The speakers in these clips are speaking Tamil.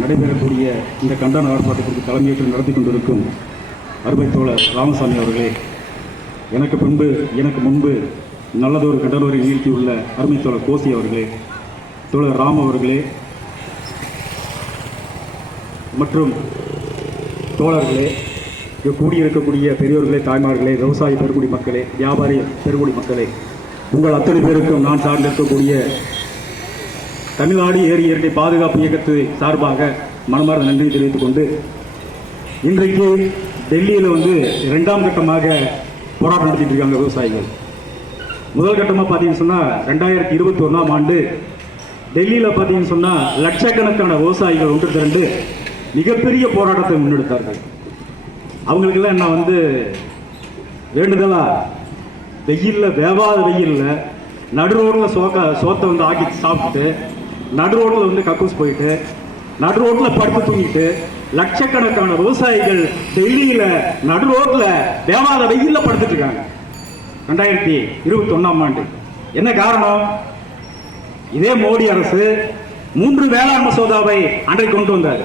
நடைபெறக்கூடிய இந்த கண்டன ஆர்ப்பாட்டத்திற்கு தலைமையேற்று நடத்தி கொண்டிருக்கும் அருமை தோழர் ராமசாமி அவர்களே எனக்கு பின்பு எனக்கு முன்பு நல்லதொரு கண்டனோரை நிகழ்த்தியுள்ள அருமை தோழர் கோசி அவர்களே தோழர் ராம் அவர்களே மற்றும் தோழர்களே இங்கே கூடியிருக்கக்கூடிய பெரியோர்களே தாய்மார்களே விவசாய பெருங்குடி மக்களே வியாபாரி பெருங்குடி மக்களே உங்கள் அத்தனை பேருக்கும் நான் சார்ந்திருக்கக்கூடிய தமிழ்நாடு ஏரி இயற்கை பாதுகாப்பு இயக்கத்து சார்பாக மனமார்ந்த நன்றி தெரிவித்துக் கொண்டு இன்றைக்கு டெல்லியில் வந்து இரண்டாம் கட்டமாக போராட்டம் நடத்திட்டு இருக்காங்க விவசாயிகள். முதல் கட்டமாக பார்த்தீங்கன்னு சொன்னால் ரெண்டாயிரத்தி இருபத்தி ஒன்றாம் ஆண்டு டெல்லியில் பார்த்தீங்கன்னு சொன்னால் லட்சக்கணக்கான விவசாயிகள் ஒன்று திரண்டு மிகப்பெரிய போராட்டத்தை முன்னெடுத்தார்கள். அவங்களுக்கெல்லாம் என்ன வந்து வேண்டுதலா? வெயிலில் வேவாத வெயிலில் நடுரோரில் சோக்க சோத்தை வந்து ஆக்கி சாப்பிட்டு நடு ரோட்டில் வந்து கக்கூஸ் போயிட்டு நடு ரோட்டில் படுத்து தூங்கிட்டு லட்சக்கணக்கான விவசாயிகள் டெல்லியில் நடு ரோட்டில் வேவாத வெயிலில் படுத்துட்டு இருக்காங்க. ரெண்டாயிரத்தி இருபத்தி ஒன்றாம் ஆண்டு. என்ன காரணம்? இதே மோடி அரசு மூன்று வேளாண் மசோதாவை அன்றைக்கு கொண்டு வந்தார்.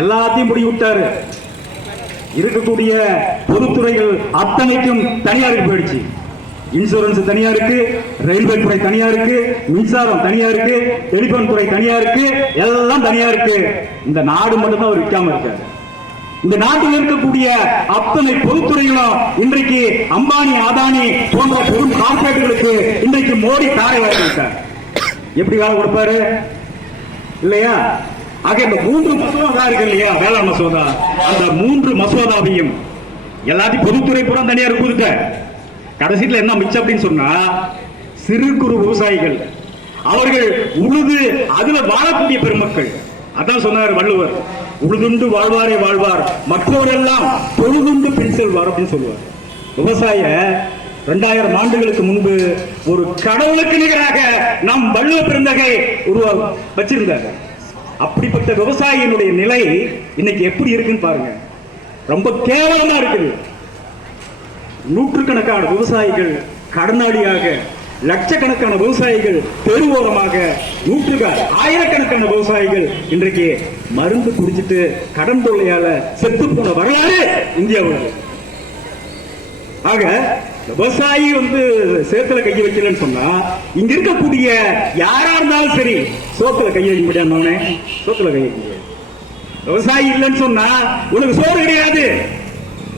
எல்லாத்தையும் முடி விட்டாரு இருக்கக்கூடிய பொதுத்துறைகள் அத்தனைக்கும் தனியாருக்கு போயிடுச்சு. இன்சூரன்ஸ் தனியா இருக்கு ரயில்வே துறை தனியா இருக்கு மின்சாரம் தனியா இருக்கு டெலிபோன் துறை தனியா இருக்கு எல்லாம் தனியா இருக்கு. இந்த நாடு மட்டும்தான் அவர் விற்காம இருக்காரு. இந்த நாட்டில் இருக்கக்கூடிய அத்தனை பொதுத்துறைகளும் இன்றைக்கு அம்பானி அதானி போன்ற பெரும் கார்பரேட்டுகளுக்கு இன்றைக்கு மோடி தாரை வாங்கியிருக்கார் எப்படி வேலை கொடுப்பாரு? இல்லையா? ஆக இந்த மூன்று மசோதா இருக்கு இல்லையா? வேளாண் மசோதா. அந்த மூன்று மசோதாவையும் எல்லாத்தையும் பொதுத்துறை பூரா தனியார் கொடுத்த கடைசியில் என்ன மிச்சம் அப்படின்னு சொன்னா சிறு குறு விவசாயிகள். அவர்கள் உழுது அதுல வாழக்கூடிய பெருமக்கள். அதான் சொன்னார் வள்ளுவர். உழுதுண்டு வாழ்வாரே வாழ்வார். மற்றவரெல்லாம் பொழுதுண்டு பின் செல்வார் அப்படின்னு சொல்லுவார். விவசாய இரண்டாயிரம் ஆண்டுகளுக்கு முன்பு ஒரு கடவுளுக்கு நிகராக நம் வள்ளுவ பெருந்தகை உருவா வச்சிருந்தாங்க. அப்படிப்பட்ட விவசாயியினுடைய நிலை இன்னைக்கு எப்படி இருக்குன்னு பாருங்க. ரொம்ப கேவலமா இருக்குது. நூற்றுக்கணக்கான விவசாயிகள் கடனாளியாக லட்சக்கணக்கான விவசாயிகள் தெருவோரமாக நூற்றுக்க ஆயிரக்கணக்கான விவசாயிகள் இன்றைக்கு மருந்து குடிச்சிட்டு கடன் தொல்லையால செத்து போன வரலாறு இந்தியாவில். ஆக விவசாயி வந்து சேத்துல கை வைக்கலன்னு சொன்னா இங்க இருக்கக்கூடிய யாரா இருந்தாலும் சரி சோத்துல கை வைக்க முடியாது சோத்துல கை வைக்க முடியாது. விவசாயி இல்லைன்னு சொன்னா உனக்கு சோறு கிடையாது.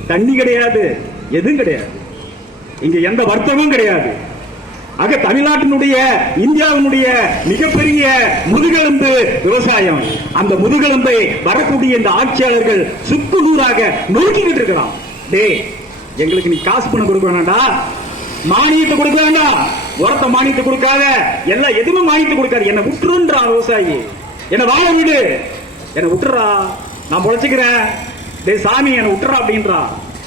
தண்ணி கிடையாது. எதுவும் கிடையாது. இங்க எந்த வர்த்தகமும் கிடையாது. ஆக தமிழ்நாட்டினுடைய இந்தியாவினுடைய மிகப்பெரிய முதுகெலும்பு விவசாயம் அந்த முதுகெலும்பை வரக்கூடிய இந்த ஆட்சியாளர்கள் சுக்கு நூறாக நொறுக்கிக்கிட்டு இருக்கிறான். டேய் எங்களுக்கு நீ காசு பணம் கொடுக்க வேணாம்டா. மானியத்தை கொடுக்க வேண்டாம். உரத்த மானியத்தை கொடுக்காத. எல்லாம் எதுவுமே மானியத்தை கொடுக்காது. என்ன விட்டுருன்றா விவசாயி. என்ன வாழ விடு என்ன விட்டுறா. நான் பொழைச்சிக்கிறேன். டேய் சாமி என்ன விட்டுறா அப்படின்றா.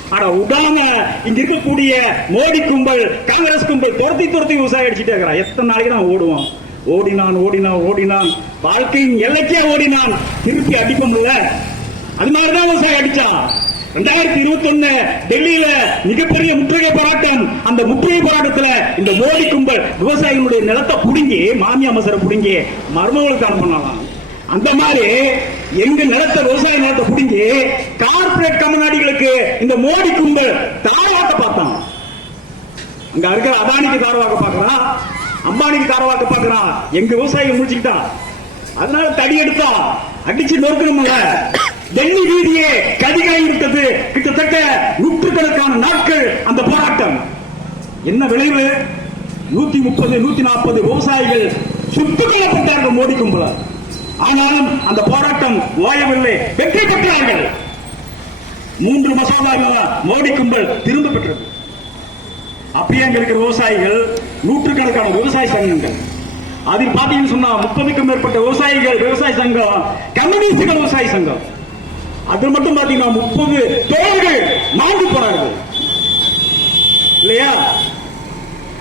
ஆனா விடாம இங்க இருக்கக்கூடிய மோடி கும்பல் காங்கிரஸ் கும்பல் துரத்தி துரத்தி விவசாயம் அடிச்சுட்டே இருக்கிறான் எத்தனை நாளைக்கு நான் ஓடுவோம்? ஓடினான் ஓடினான் ஓடினான். வாழ்க்கையின் எல்லைக்கே ஓடினான். திருப்பி அடிப்போம்ல அது மாதிரிதான் விவசாயம் அடிச்சான் ரெண்டாயிரத்தி இருபத்தி ஒண்ணு டெல்லியில மிகப்பெரிய முற்றுகை போராட்டம். அந்த முற்றுகை போராட்டத்துல இந்த மோடி கும்பல் விவசாயிகளுடைய நிலத்தை புடுங்கி மாமியா மசரை புடுங்கி மர்மங்களுக்கு அனுப்பினாலாம் அந்த மாதிரி எங்க நிலத்தை விவசாய நிலத்தை புடுங்கி கார்பரேட் கம்பெனிகளுக்கு இந்த மோடி கும்பல் தாரவாக்க பார்த்தான் அங்க இருக்கிற அதானிக்கு தாரவாக்க பாக்குறான் அம்பானிக்கு தாரவாக்க பாக்குறான் எங்க விவசாயிகள் முடிச்சுக்கிட்டான் அதனால தடி எடுத்தா அடிச்சு நொறுக்கணும்ல. டெல்லி வீதியே கதிகாய் விட்டது. கிட்டத்தட்ட நூற்றுக்கணக்கான நாட்கள் அந்த போராட்டம். என்ன விளைவு? நூத்தி முப்பது நூத்தி நாற்பது விவசாயிகள் சுட்டுக் கொல்லப்பட்டார்கள் மோடி கும்பலால் ஆனாலும் அந்த போராட்டம் ஓயவில்லை. வெற்றி பெற்றார்கள். மூன்று மசோதாவில் மோடி கும்பல் திரும்ப பெற்றது. அப்படியே அங்க இருக்கிற விவசாயிகள் நூற்றுக்கணக்கான விவசாய சங்கங்கள். அதில் பாத்தீங்கன்னு சொன்னா முப்பதுக்கும் மேற்பட்ட விவசாயிகள் விவசாய சங்கம் கம்யூனிஸ்டுகள் விவசாய சங்கம். அது மட்டும் பாத்தீங்கன்னா முப்பது தோழர்கள் மாண்டு போனார்கள் இல்லையா?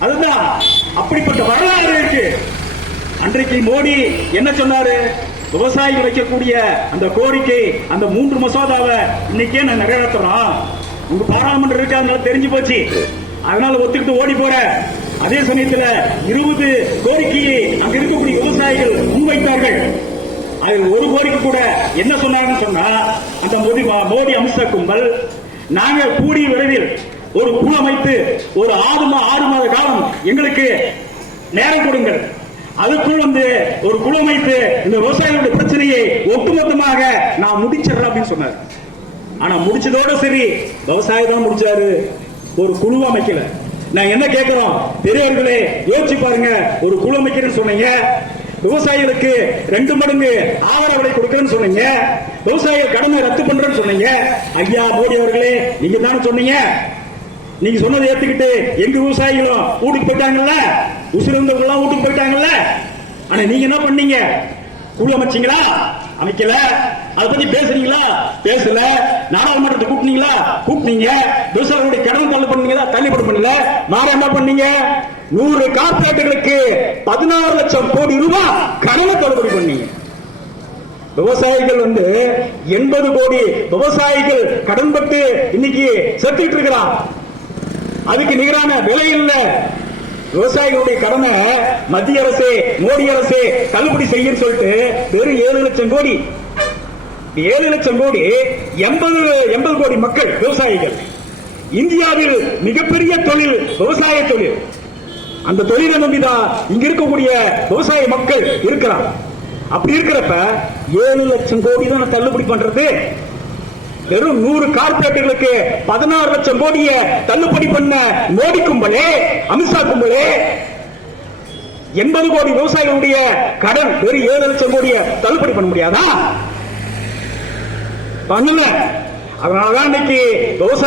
அதுதான் அப்படிப்பட்ட வரலாறு இருக்கு. அன்றைக்கு மோடி என்ன சொன்னாரு? விவசாயிகள் வைக்கக்கூடிய அந்த கோரிக்கை அந்த மூன்று மசோதாவை இன்னைக்கே நான் நிறைவேற்றுறோம் உங்க பாராளுமன்றம் இருக்கு அதனால தெரிஞ்சு போச்சு. அதனால ஒத்துக்கிட்டு ஓடி போற. அதே சமயத்துல இருபது கோரிக்கையை அங்க இருக்கக்கூடிய விவசாயிகள் முன்வைத்தார்கள். அதில் ஒரு கோரிக்கை கூட என்ன சொன்னாங்கன்னு சொன்னா அந்த மோடி மோடி அம்ச கும்பல் நாங்கள் கூடிய விரைவில் ஒரு குழு அமைத்து ஒரு ஆறு மா ஆறு மாத காலம் எங்களுக்கு நேரம் கொடுங்கள். அதுக்குள் வந்து ஒரு குழு அமைத்து இந்த விவசாயிகளுடைய பிரச்சனையை ஒட்டுமொத்தமாக நான் முடிச்சிடறேன் அப்படின்னு சொன்னார். ஆனா முடிச்சதோட சரி விவசாயி தான் முடிச்சாரு. ஒரு குழு அமைக்கல. நான் என்ன கேட்கிறோம் பெரியவர்களே யோசிச்சு பாருங்க. ஒரு குழு அமைக்கிறேன்னு சொன்னீங்க. விவசாயிகளுக்கு ரெண்டு மடங்கு ஆதார விலை கொடுக்கறேன்னு சொன்னீங்க. விவசாயிகள் கடமை ரத்து பண்றேன்னு சொன்னீங்க. ஐயா மோடி அவர்களே நீங்க தானே சொன்னீங்க. நீங்க சொன்னதை ஏத்துக்கிட்டு எங்க விவசாயிகளும் வீட்டுக்கு போயிட்டாங்கல்ல? உசிரிந்தவங்க எல்லாம் வீட்டுக்கு போயிட்டாங்கல்ல? ஆனா நீங்க என்ன பண்ணீங்க? குழு அமைச்சீங்களா? அமைக்கல. அதை பத்தி பேசுறீங்களா பேசல. நாடாளுமன்றத்தை கூட்டினீங்களா கூட்டினீங்க விவசாயிகளுடைய கடன் தள்ளு பண்ணீங்களா? தள்ளுபடி பண்ணல. நாளை என்ன பண்ணீங்க? நூறு கார்பரேட்டுகளுக்கு பதினாறு லட்சம் கோடி ரூபாய் கடனை தள்ளுபடி பண்ணீங்க. விவசாயிகள் வந்து எண்பது கோடி விவசாயிகள் கடன்பட்டு இன்னைக்கு செத்துட்டு இருக்கிறான் அதுக்கு நிகரான விலை இல்ல விவசாயிகளுடைய கடனை மத்திய அரசு மோடி அரசு தள்ளுபடி செய்யும் சொல்லிட்டு வெறும் ஏழு லட்சம் கோடி. ஏழு லட்சம் கோடி எண்பது எண்பது கோடி மக்கள் விவசாயிகள். இந்தியாவில் மிகப்பெரிய தொழில் விவசாய தொழில். அந்த தொழிலை நம்பிதான் இங்க இருக்கக்கூடிய விவசாய மக்கள் இருக்கிறார் அப்படி இருக்கிறப்ப ஏழு லட்சம் கோடி தான் தள்ளுபடி பண்றது? வெறும் நூறு கார்பரேட்டுகளுக்கு பதினாறு லட்சம் கோடிய தள்ளுபடி பண்ண மோடி கும்பலே அமித்ஷா கும்பலே. எண்பது கோடி விவசாயிகளுடைய கடன் வெறும் ஏழு லட்சம் கோடிய தள்ளுபடி பண்ண முடியாதா? பண்ணல அதனாலதான் இன்னைக்கு விவசாய